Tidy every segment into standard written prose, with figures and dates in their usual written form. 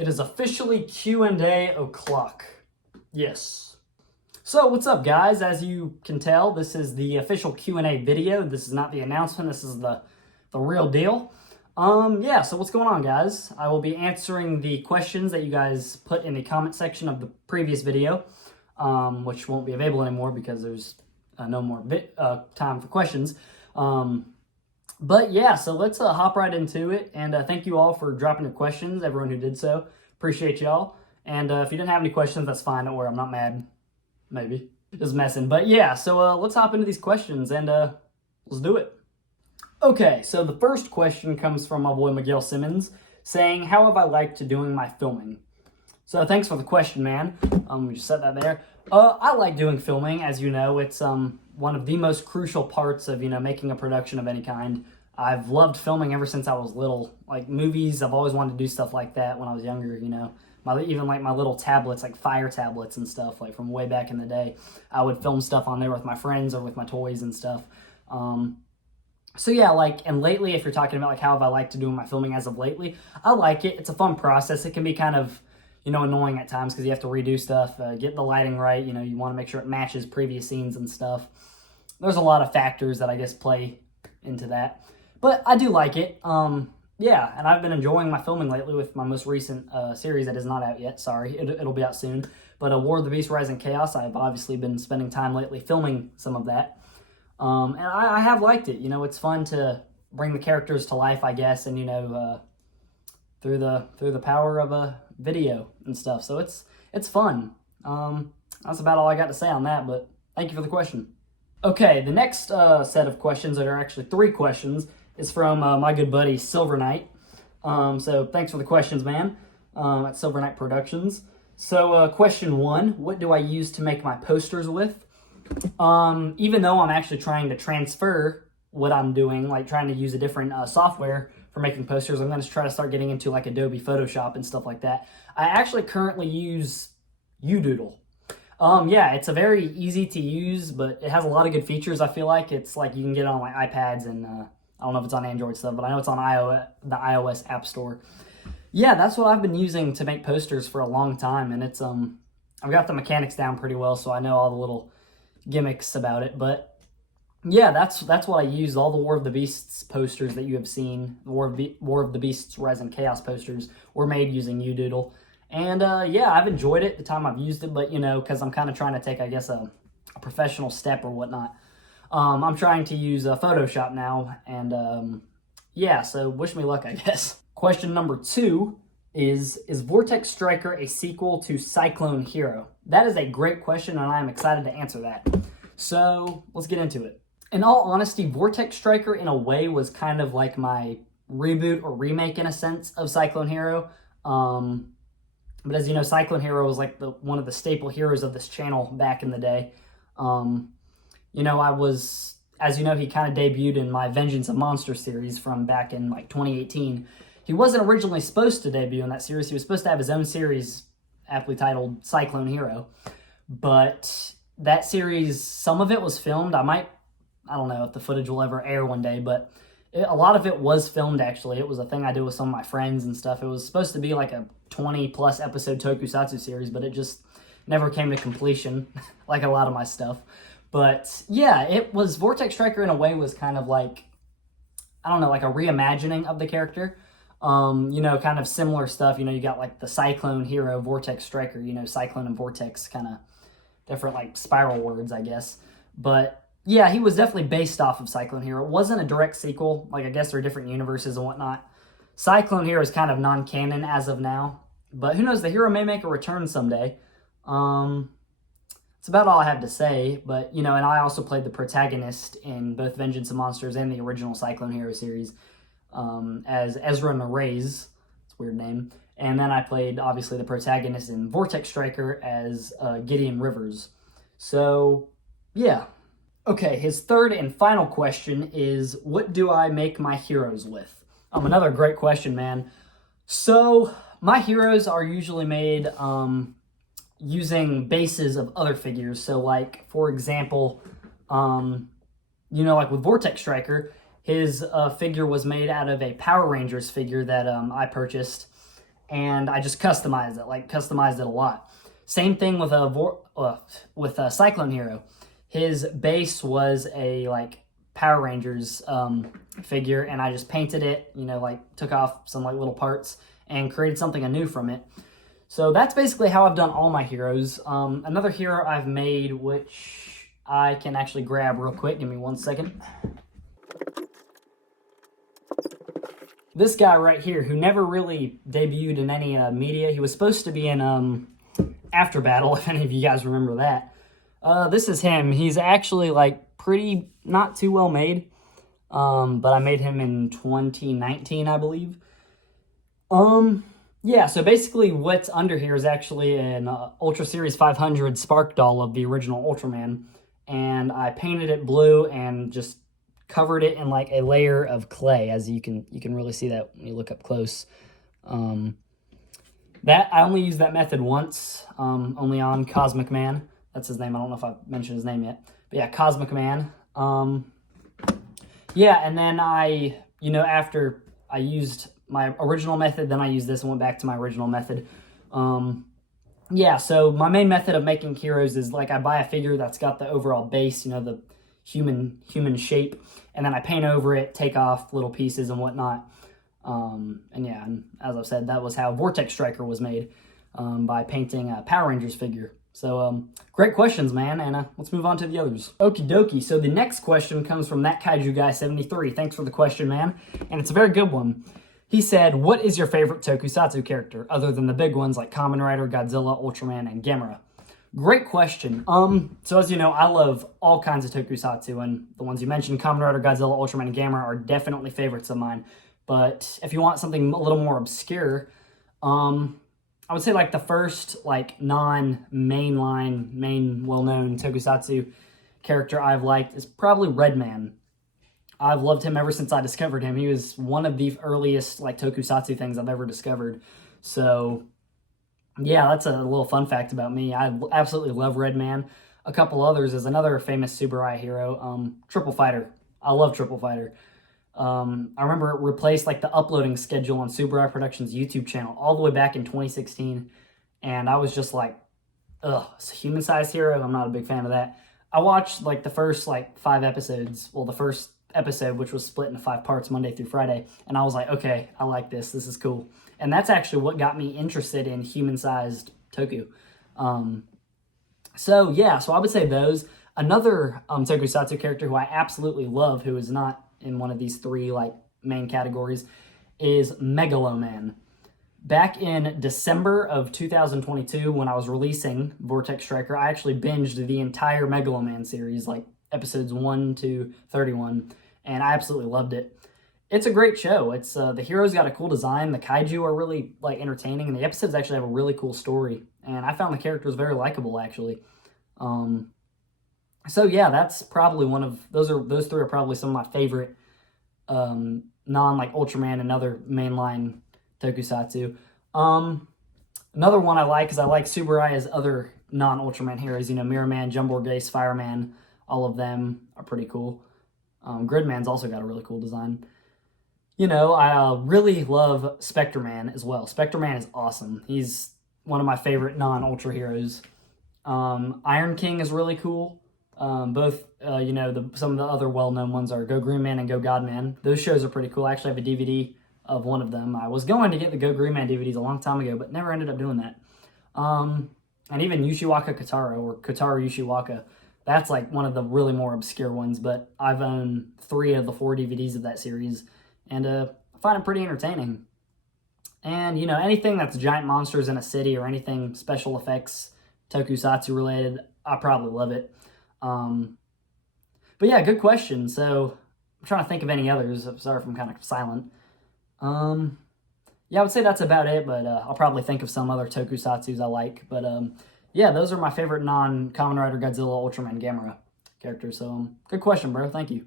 It is officially Q&A o'clock. Yes. So what's up, guys? As you can tell, this is the official Q&A video. This is not the announcement. This is the real deal. Yeah, so what's going on, guys? I will be answering the questions that you guys put in the comment section of the previous video, which won't be available anymore because there's no more time for questions. But yeah, so let's hop right into it. And thank you all for dropping your questions, everyone who did so. Appreciate y'all. And if you didn't have any questions, that's fine. Don't worry, I'm not mad. Maybe. Just messing. But yeah, so let's hop into these questions and let's do it. Okay, so the first question comes from my boy Miguel Simmons saying, how have I liked doing my filming? So thanks for the question, man. We just set that there. I like doing filming, as you know. It's one of the most crucial parts of, making a production of any kind. I've loved filming ever since I was little. Like movies, I've always wanted to do stuff like that when I was younger, Even like my little tablets, like fire tablets and stuff, like from way back in the day. I would film stuff on there with my friends or with my toys and stuff. So yeah, and lately, if you're talking about how have I liked doing my filming as of lately, I like it. It's a fun process. It can be kind of, annoying at times because you have to redo stuff, get the lighting right. You want to make sure it matches previous scenes and stuff. There's a lot of factors that I guess play into that. But I do like it. Yeah, and I've been enjoying my filming lately with my most recent series that is not out yet. Sorry, it'll be out soon. But War of the Beast Rise in Chaos, I've obviously been spending time lately filming some of that. And I have liked it. It's fun to bring the characters to life, I guess, and, through the power of a video and stuff. So it's fun. That's about all I got to say on that, but thank you for the question. Okay, the next set of questions, that are actually 3 questions, is from my good buddy Silver Knight. So thanks for the questions, man, at Silver Knight Productions. So question 1, what do I use to make my posters with? Even though I'm actually trying to transfer what I'm doing, like trying to use a different software for making posters, I'm going to try to start getting into like Adobe Photoshop and stuff like that. I actually currently use UDoodle. Yeah, it's a very easy to use, but it has a lot of good features. I feel like it's like you can get it on like iPads and I don't know if it's on Android stuff, but I know it's on the iOS App Store. Yeah, that's what I've been using to make posters for a long time, and it's I've got the mechanics down pretty well, so I know all the little gimmicks about it. But yeah, that's what I use. All the War of the Beasts posters that you have seen, War of the Beasts Rise in Chaos posters, were made using UDoodle. And yeah, I've enjoyed it the time I've used it, but because I'm kind of trying to take, I guess, a professional step or whatnot, I'm trying to use Photoshop now, and yeah, so wish me luck, I guess. Question number 2 is Vortex Striker a sequel to Cyclone Hero? That is a great question, and I am excited to answer that. So let's get into it. In all honesty, Vortex Striker, in a way, was kind of like my reboot or remake, in a sense, of Cyclone Hero. But as you know, Cyclone Hero was like one of the staple heroes of this channel back in the day. As you know, he kind of debuted in my Vengeance of Monsters series from back in like 2018. He wasn't originally supposed to debut in that series. He was supposed to have his own series aptly titled Cyclone Hero. But that series, some of it was filmed. I don't know if the footage will ever air one day, but a lot of it was filmed, actually. It was a thing I did with some of my friends and stuff. It was supposed to be like a 20-plus episode Tokusatsu series, but it just never came to completion, like a lot of my stuff. But yeah, it was Vortex Striker, in a way, was kind of like, I don't know, like a reimagining of the character. Kind of similar stuff. You got like the Cyclone Hero, Vortex Striker, Cyclone and Vortex, kind of different like spiral words, I guess. But yeah, he was definitely based off of Cyclone Hero. It wasn't a direct sequel. Like, I guess there are different universes and whatnot. Cyclone Hero is kind of non-canon as of now. But who knows, the hero may make a return someday. It's about all I have to say. But, and I also played the protagonist in both Vengeance of Monsters and the original Cyclone Hero series as Ezra Nerez. It's a weird name. And then I played, obviously, the protagonist in Vortex Striker as Gideon Rivers. So, yeah. Okay, his third and final question is, what do I make my heroes with? Another great question, man. So, my heroes are usually made using bases of other figures. So, like, for example, like with Vortex Striker, his figure was made out of a Power Rangers figure that I purchased. and I just customized it, customized it a lot. Same thing with a Cyclone Hero. His base was a Power Rangers figure, and I just painted it, took off some little parts and created something anew from it. So that's basically how I've done all my heroes. Another hero I've made, which I can actually grab real quick. Give me 1 second. This guy right here, who never really debuted in any media. He was supposed to be in After Battle, if any of you guys remember that. This is him. He's actually pretty not too well made. But I made him in 2019, I believe. Yeah, so basically what's under here is actually an Ultra Series 500 Spark doll of the original Ultraman. And I painted it blue and just covered it in a layer of clay, as you can really see that when you look up close. That I only used that method once, only on Cosmic Man. That's his name. I don't know if I've mentioned his name yet. But yeah, Cosmic Man. Yeah, and then after I used my original method, then I used this and went back to my original method. Yeah, so my main method of making heroes is I buy a figure that's got the overall base, the human shape, and then I paint over it, take off little pieces and whatnot. And yeah, and as I've said, that was how Vortex Striker was made, by painting a Power Rangers figure. So, great questions, man, and let's move on to the others. Okie dokie, so the next question comes from That Kaiju Guy 73. Thanks for the question, man, and it's a very good one. He said, what is your favorite Tokusatsu character, other than the big ones like Kamen Rider, Godzilla, Ultraman, and Gamera? Great question. So as you know, I love all kinds of Tokusatsu, and the ones you mentioned, Kamen Rider, Godzilla, Ultraman, and Gamera, are definitely favorites of mine. But if you want something a little more obscure, I would say the first non-mainline, main well-known Tokusatsu character I've liked is probably Redman. I've loved him ever since I discovered him. He was one of the earliest Tokusatsu things I've ever discovered. So yeah, that's a little fun fact about me. I absolutely love Redman. A couple others is another famous Subaru hero, Triple Fighter. I love Triple Fighter. I remember it replaced the uploading schedule on Subaru Productions YouTube channel all the way back in 2016. And I was just it's a human-sized hero. I'm not a big fan of that. I watched the first 5 episodes. Well, the first episode, which was split into 5 parts Monday through Friday. And I was like, okay, I like this. This is cool. And that's actually what got me interested in human-sized Toku. So yeah, so I would say those. Another Tokusatsu character who I absolutely love, who is not in one of these 3 main categories, is Megaloman. Back in December of 2022, when I was releasing Vortex Striker, I actually binged the entire Megaloman series, episodes 1 to 31, and I absolutely loved it. It's a great show. It's the heroes got a cool design, the kaiju are really entertaining, and the episodes actually have a really cool story, and I found the characters very likable, actually. So yeah, that's probably one of those 3 are probably some of my favorite non Ultraman and other mainline Tokusatsu. Another one I like is I like Tsuburaya's other non-Ultraman heroes, Mirror Man, Jumbo Gase, Fireman. All of them are pretty cool. Gridman's also got a really cool design. I really love Spectre Man as well. Spectre Man is awesome. He's one of my favorite non-Ultra heroes. Iron King is really cool. Both, some of the other well-known ones are Go Green Man and Go God Man. Those shows are pretty cool. I actually have a DVD of one of them. I was going to get the Go Green Man DVDs a long time ago, but never ended up doing that. And even Yushiwaka Kotaro, or Kotaro Yushiwaka, that's one of the really more obscure ones, but I've owned 3 of the 4 DVDs of that series, and I find it pretty entertaining. And, anything that's giant monsters in a city or anything special effects, Tokusatsu related, I probably love it. But yeah, good question. So I'm trying to think of any others. I'm sorry if I'm kind of silent. Yeah, I would say that's about it, but I'll probably think of some other Tokusatsus I like. But yeah, those are my favorite non-Kamen Rider, Godzilla, Ultraman, Gamera characters. So good question, bro. Thank you.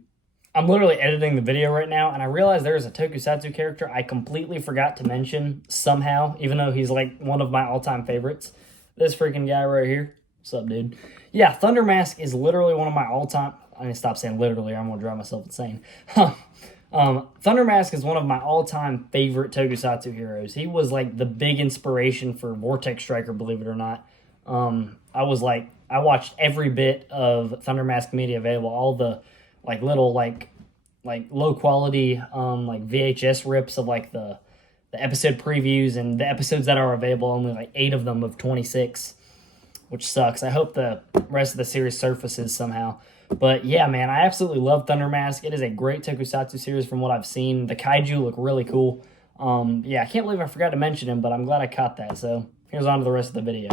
I'm literally editing the video right now, and I realized there's a Tokusatsu character I completely forgot to mention somehow, even though he's one of my all-time favorites. This freaking guy right here. What's up, dude? Yeah, Thunder Mask is literally one of my all-time... I need to stop saying literally, or I'm going to drive myself insane. Thunder Mask is one of my all-time favorite Tokusatsu heroes. He was like the big inspiration for Vortex Striker, believe it or not. I watched every bit of Thunder Mask media available, all the like little like low quality like VHS rips of like the episode previews and the episodes that are available, only like 8 of them of 26, which sucks. I hope the rest of the series surfaces somehow. But yeah, man, I absolutely love Thunder Mask. It is a great Tokusatsu series from what I've seen. The kaiju look really cool. Yeah, I can't believe I forgot to mention him, but I'm glad I caught that. So here's on to the rest of the video.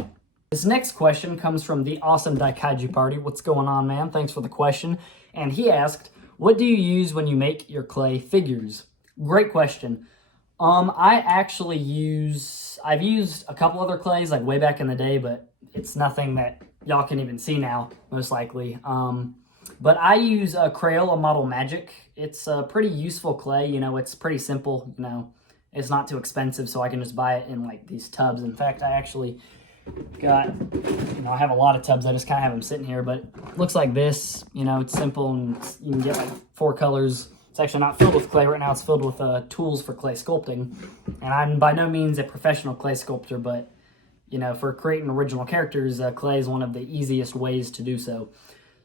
This next question comes from the Awesome Daikaiju Party. What's going on, man? Thanks for the question. And he asked, what do you use when you make your clay figures? Great question. I've used a couple other clays like way back in the day, but it's nothing that y'all can even see now, most likely. But I use Crayola Model Magic. It's a pretty useful clay. You know, it's pretty simple. You know, it's not too expensive, so I can just buy it in like these tubs. In fact, I actually got, I have a lot of tubs. I just kind of have them sitting here, but it looks like this. You know, it's simple, and you can get like 4 colors. It's actually not filled with clay right now. It's filled with tools for clay sculpting. And I'm by no means a professional clay sculptor, but, you know, for creating original characters, clay is one of the easiest ways to do so.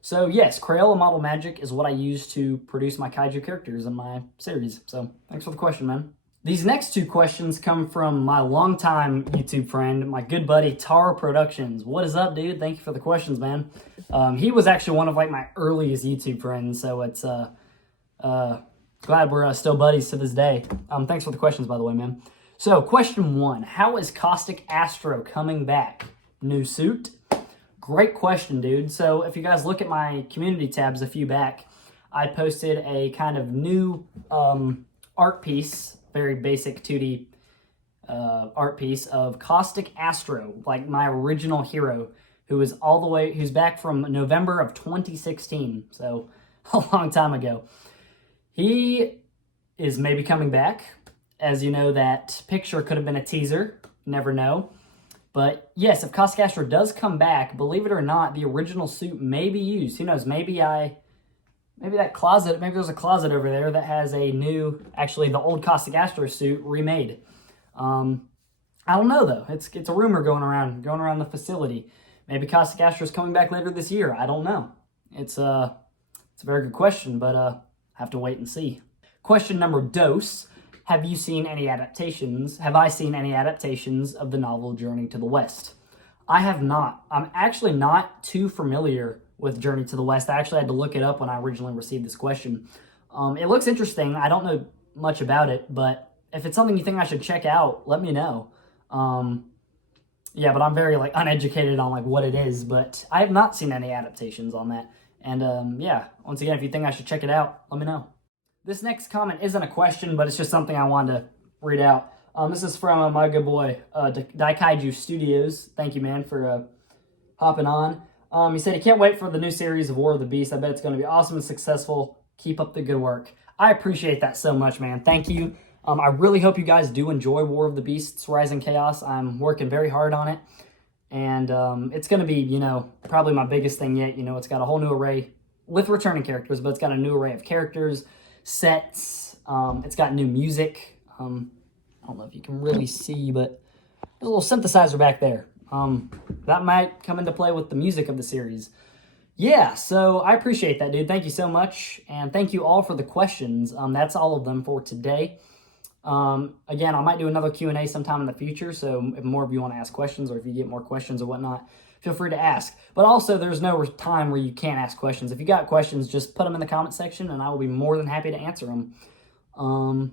So yes, Crayola Model Magic is what I use to produce my kaiju characters in my series. So thanks for the question, man. These next 2 questions come from my longtime YouTube friend, my good buddy, Taro Productions. What is up, dude? Thank you for the questions, man. He was actually one of like my earliest YouTube friends, so it's glad we're still buddies to this day. Thanks for the questions, by the way, man. So question 1, how is Caustic Astro coming back? New suit? Great question, dude. So if you guys look at my community tabs a few back, I posted a kind of new art piece, very basic 2D art piece of Caustic Astro, like my original hero, who's back from November of 2016, so a long time ago. He is maybe coming back. As you know, that picture could have been a teaser. Never know. But yes, if Caustic Astro does come back, believe it or not, the original suit may be used. Who knows? Maybe that closet, maybe there's a closet over there that has a new, actually the old Caustic Astro suit remade. I don't know though. It's a rumor going around the facility. Maybe Caustic Astro is coming back later this year. I don't know. It's a very good question, but I have to wait and see. Question number 2. Have I seen any adaptations of the novel Journey to the West? I have not. I'm actually not too familiar with Journey to the West. I actually had to look it up when I originally received this question. It looks interesting. I don't know much about it, but if it's something you think I should check out, let me know. Yeah, but I'm very uneducated on what it is, but I have not seen any adaptations on that. And yeah, once again, if you think I should check it out, let me know. This next comment isn't a question, but it's just something I wanted to read out. This is from my good boy, Daikaiju Studios. Thank you, man, for hopping on. He said he can't wait for the new series of War of the Beast. I bet it's going to be awesome and successful. Keep up the good work. I appreciate that so much, man. Thank you. I really hope you guys do enjoy War of the Beasts Rising Chaos. I'm working very hard on it. And it's going to be, probably my biggest thing yet. It's got a whole new array with returning characters, but it's got a new array of characters, sets. It's got new music. I don't know if you can really see, but there's a little synthesizer back there. That might come into play with the music of the series. Yeah, so I appreciate that, dude. Thank you so much. And thank you all for the questions. That's all of them for today. Again, I might do another Q&A sometime in the future, so if more of you want to ask questions or if you get more questions or whatnot, feel free to ask. But also, there's no time where you can't ask questions. If you got questions, just put them in the comment section, and I will be more than happy to answer them. And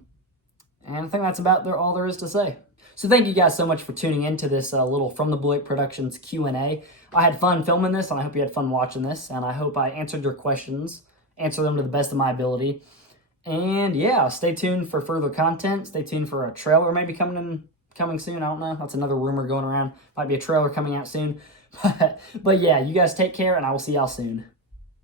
I think that's about all there is to say. So thank you guys so much for tuning in to this little From the Blue Lake Productions Q&A. I had fun filming this, and I hope you had fun watching this, and I hope I answered your questions, answer them to the best of my ability. And yeah, stay tuned for further content. Stay tuned for a trailer maybe coming soon. I don't know. That's another rumor going around. Might be a trailer coming out soon. But yeah, you guys take care, and I will see y'all soon.